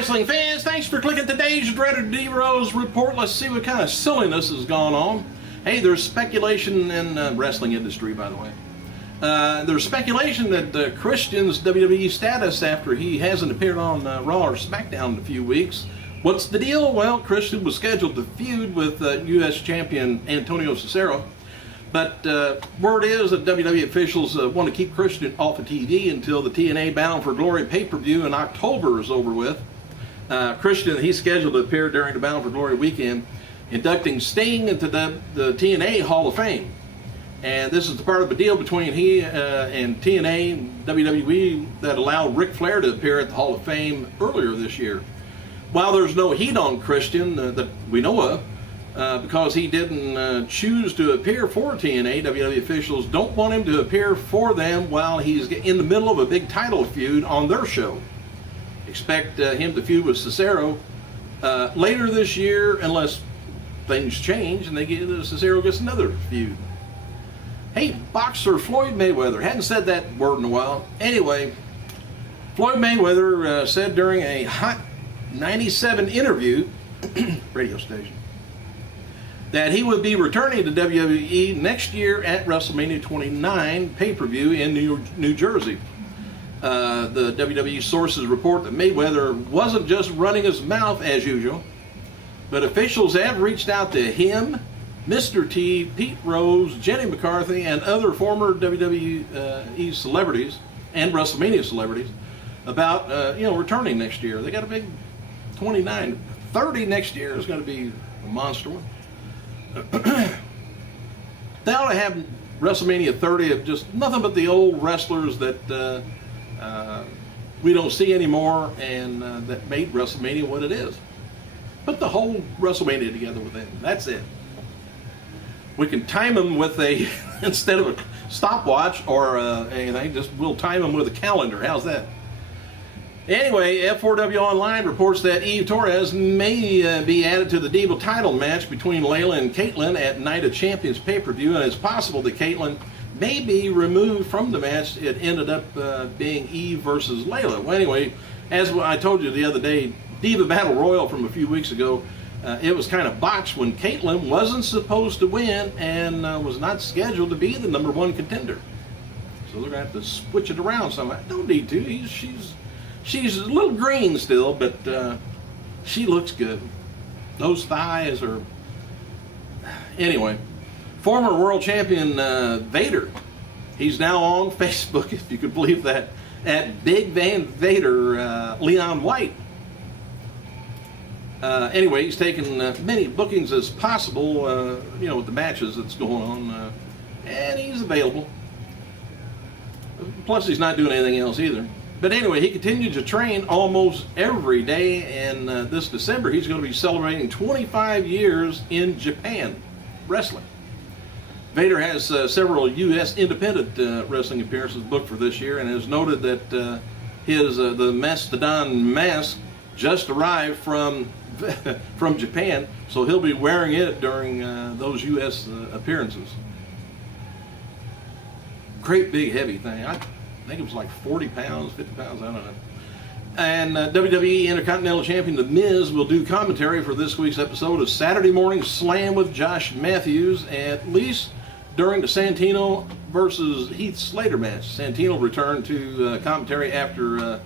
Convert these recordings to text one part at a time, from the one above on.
wrestling fans, thanks for clicking today's Dreaded D-Rose report. Let's see what kind of silliness has gone on. Hey, there's speculation in the wrestling industry, by the way. There's speculation that Christian's WWE status after he hasn't appeared on Raw or SmackDown in a few weeks. What's the deal? Well, Christian was scheduled to feud with U.S. champion Antonio Cesaro. But word is that WWE officials want to keep Christian off of TV until the TNA Bound for Glory pay-per-view in October is over with. Christian, he's scheduled to appear during the Bound for Glory weekend, inducting Sting into the TNA Hall of Fame. And this is the part of a deal between he and TNA and WWE that allowed Ric Flair to appear at the Hall of Fame earlier this year. While there's no heat on Christian that we know of, because he didn't choose to appear for TNA, WWE officials don't want him to appear for them while he's in the middle of a big title feud on their show. Expect him to feud with Cesaro later this year, unless things change and Cesaro gets another feud. Hey, boxer Floyd Mayweather, hadn't said that word in a while. Anyway, Floyd Mayweather said during a Hot 97 interview, radio station, that he would be returning to WWE next year at WrestleMania 29 pay-per-view in New Jersey. The WWE sources report that Mayweather wasn't just running his mouth as usual, but officials have reached out to him, Mr. T, Pete Rose, Jenny McCarthy, and other former WWE celebrities and WrestleMania celebrities about returning next year. They got a big 29, 30 next year is going to be a monster one. They ought to have WrestleMania 30 of just nothing but the old wrestlers that we don't see anymore and that made WrestleMania what it is. Put the whole WrestleMania together with them. That's it. We can time them with a, instead of a stopwatch or anything, just we'll time them with a calendar. How's that? Anyway, F4W Online reports that Eve Torres may be added to the Diva title match between Layla and Caitlyn at Night of Champions pay-per-view, and it's possible that Caitlyn may be removed from the match. It ended up being Eve versus Layla. Well, anyway, as I told you the other day, Diva Battle Royal from a few weeks ago, it was kind of botched when Caitlyn wasn't supposed to win and was not scheduled to be the #1 contender. So they're going to have to switch it around somehow. Don't need to. She's a little green still, but she looks good. Those thighs are... Anyway, former world champion Vader, he's now on Facebook, if you could believe that, at Big Van Vader Leon White. Anyway, he's taken many bookings as possible, with the matches that's going on, and he's available. Plus, he's not doing anything else either. But anyway, he continued to train almost every day, and this December he's going to be celebrating 25 years in Japan wrestling. Vader has several U.S. independent wrestling appearances booked for this year, and has noted that the Mastodon mask just arrived from Japan, so he'll be wearing it during those U.S. appearances. Great big heavy thing. I think it was like 40 pounds, 50 pounds, I don't know. And WWE Intercontinental Champion The Miz will do commentary for this week's episode of Saturday Morning Slam with Josh Matthews, at least during the Santino versus Heath Slater match. Santino returned to commentary after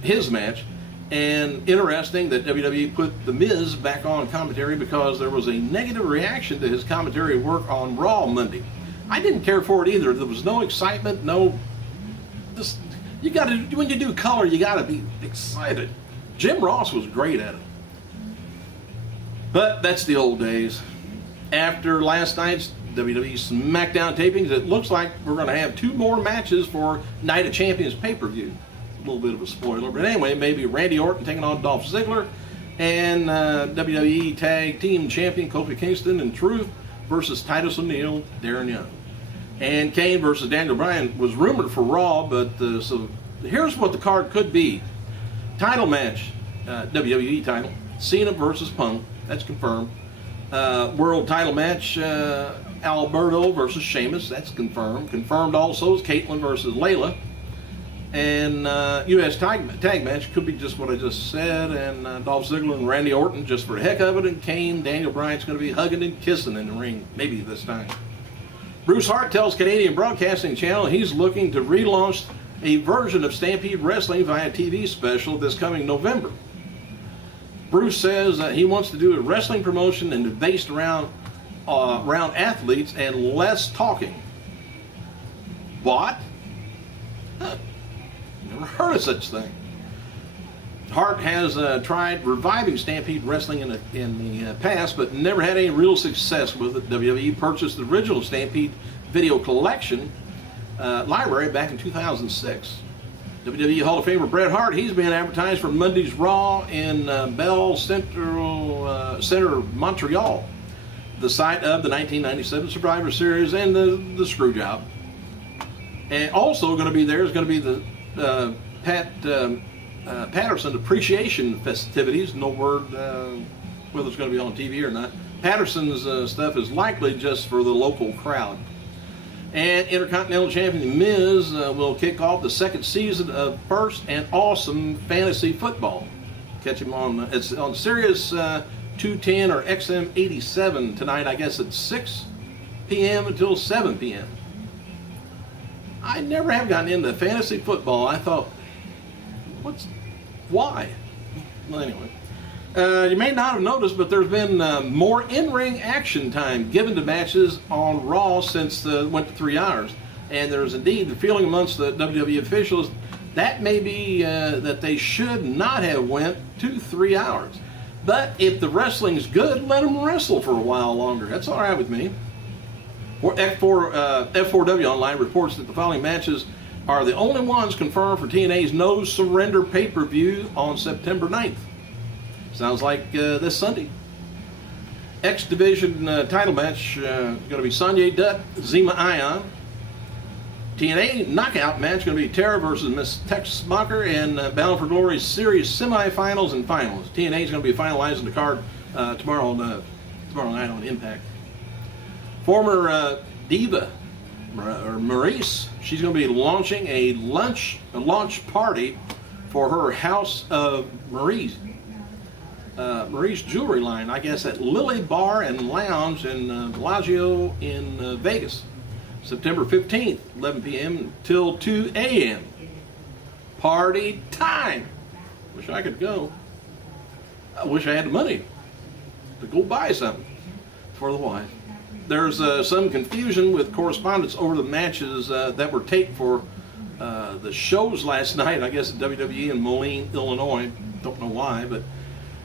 his match. And interesting that WWE put The Miz back on commentary because there was a negative reaction to his commentary work on Raw Monday. I didn't care for it either. There was no excitement, you gotta, when you do color, you gotta be excited. Jim Ross was great at it. But that's the old days. After last night's WWE SmackDown tapings, it looks like we're gonna have 2 more matches for Night of Champions pay-per-view. A little bit of a spoiler, but anyway, maybe Randy Orton taking on Dolph Ziggler, and WWE Tag Team Champion Kofi Kingston and Truth versus Titus O'Neil, Darren Young. And Kane versus Daniel Bryan was rumored for Raw, but so here's what the card could be. Title match, WWE title, Cena versus Punk, that's confirmed. World title match, Alberto versus Sheamus, that's confirmed. Confirmed also is Caitlyn versus Layla. And U.S. tag match could be just what I just said. And Dolph Ziggler and Randy Orton just for the heck of it. And Kane, Daniel Bryan's going to be hugging and kissing in the ring, maybe this time. Bruce Hart tells Canadian Broadcasting Channel he's looking to relaunch a version of Stampede Wrestling via TV special this coming November. Bruce says he wants to do a wrestling promotion and based around athletes and less talking. What? Huh. Never heard of such thing. Hart has tried reviving Stampede Wrestling in the past, but never had any real success with it. WWE purchased the original Stampede video collection library back in 2006. WWE Hall of Famer Bret Hart, he's been advertised for Monday's Raw in Bell Center, Montreal, the site of the 1997 Survivor Series and the Screwjob. And also going to be there is going to be the Patterson appreciation festivities. No word whether it's going to be on TV or not. Patterson's stuff is likely just for the local crowd. And Intercontinental Champion Miz will kick off the second season of First and Awesome Fantasy Football. Catch him on it's on Sirius 210 or XM 87 tonight. I guess at 6 p.m. until 7 p.m. I never have gotten into fantasy football. I thought, why? Well, anyway. You may not have noticed, but there's been more in-ring action time given to matches on Raw since it went to 3 hours. And there's indeed the feeling amongst the WWE officials that may be that they should not have went to 3 hours. But if the wrestling's good, let them wrestle for a while longer. That's all right with me. F4W Online reports that the following matches are the only ones confirmed for TNA's No Surrender pay-per-view on September 9th. Sounds like this Sunday. X Division title match going to be Sonya Dutt, Zema Ion. TNA knockout match going to be Tara versus Miss Tex Mocker and Bound for Glory series semifinals and finals. TNA is going to be finalizing the card tomorrow night on Impact. Former diva Maurice, she's going to be launching a launch party for her House of Maurice jewelry line, I guess at Lily Bar and Lounge in Bellagio in Vegas. September 15th, 11 p.m. till 2 a.m. Party time. Wish I could go. I wish I had the money to go buy something for the wife. There's some confusion with correspondence over the matches that were taped for the shows last night, I guess at WWE in Moline, Illinois. Don't know why, but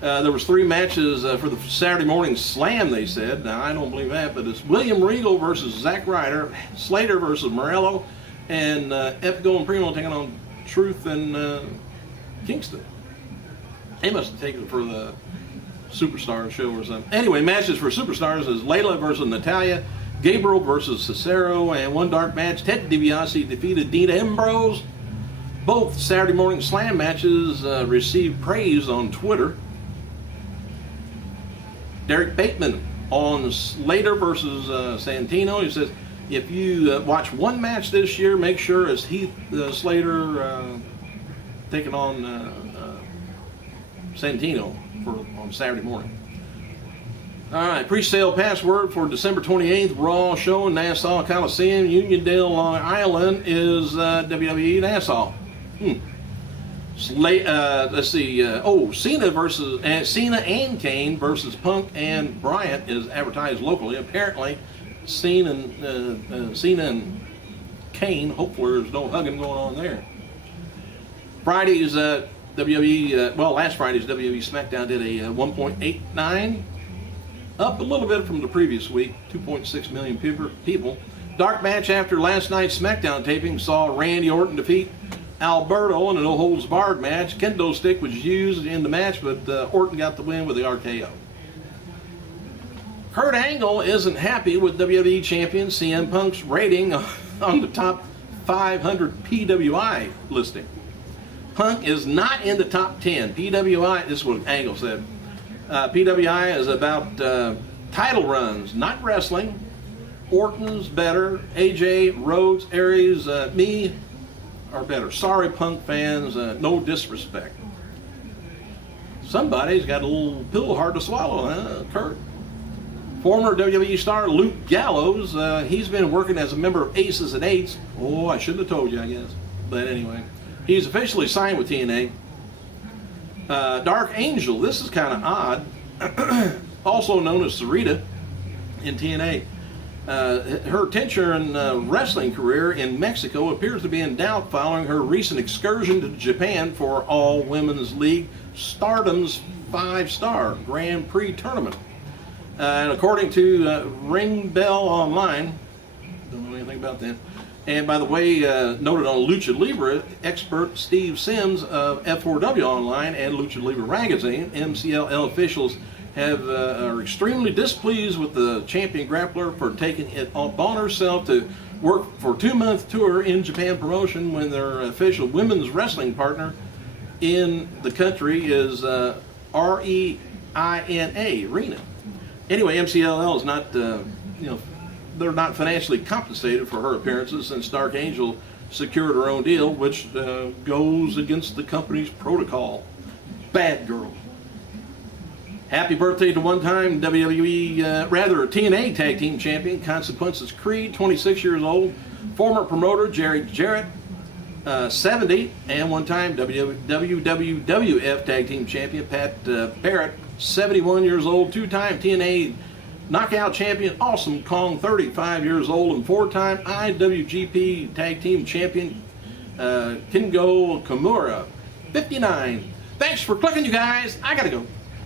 there was 3 matches for the Saturday morning slam, they said. Now, I don't believe that, but it's William Regal versus Zack Ryder, Slater versus Morello, and Epico and Primo taking on Truth and Kingston. They must have taken it for the Superstar show or something. Anyway, matches for Superstars is Layla versus Natalia, Gabriel versus Cesaro, and one dark match, Ted DiBiase defeated Dean Ambrose. Both Saturday morning slam matches received praise on Twitter. Derek Bateman on Slater versus Santino. He says, if you watch one match this year, make sure it's Heath Slater taking on Santino on Saturday morning. All right, pre-sale password for December 28th Raw show in Nassau Coliseum, Uniondale, Long Island is WWE Nassau. Let's see. Cena and Kane versus Punk and Bryant is advertised locally. Apparently, Cena and Kane. Hopefully, there's no hugging going on there. Friday's last Friday's WWE SmackDown did a 1.89, up a little bit from the previous week. 2.6 million people. Dark match after last night's SmackDown taping saw Randy Orton defeat Alberto in a no-holds-barred match. Kendo stick was used in the match, but Orton got the win with the RKO. Kurt Angle isn't happy with WWE champion CM Punk's rating on the top 500 PWI listing. Punk is not in the top 10. PWI, this is what Angle said. PWI is about title runs, not wrestling. Orton's better. AJ, Rhodes, Aries, me are better. Sorry, Punk fans, no disrespect. Somebody's got a little pill hard to swallow, huh, Kurt? Former WWE star Luke Gallows, he's been working as a member of Aces and Eights. Oh, I shouldn't have told you, I guess. But anyway, he's officially signed with TNA. Dark Angel, this is kind of odd, also known as SARITA in TNA. Her tenure and wrestling career in Mexico appears to be in doubt following her recent excursion to Japan for All Women's League Stardom's 5-star Grand Prix tournament. And according to Ring Bell Online, don't know anything about that. And by the way, noted on Lucha Libre expert Steve Sims of F4W Online and Lucha Libre Magazine, MCLL officials are extremely displeased with the champion grappler for taking it upon herself to work for a 2-month tour in Japan promotion when their official women's wrestling partner in the country is Rena. Anyway, MCLL is not, they're not financially compensated for her appearances since Dark Angel secured her own deal, which goes against the company's protocol. Bad girl. Happy birthday to one-time TNA Tag Team Champion, Consequences Creed, 26 years old. Former promoter Jerry Jarrett, 70, and one-time WWF Tag Team Champion Pat Barrett, 71 years old, two-time TNA Knockout Champion Awesome Kong, 35 years old, and four-time IWGP Tag Team Champion Kingo Kimura, 59. Thanks for clicking, you guys. I gotta go.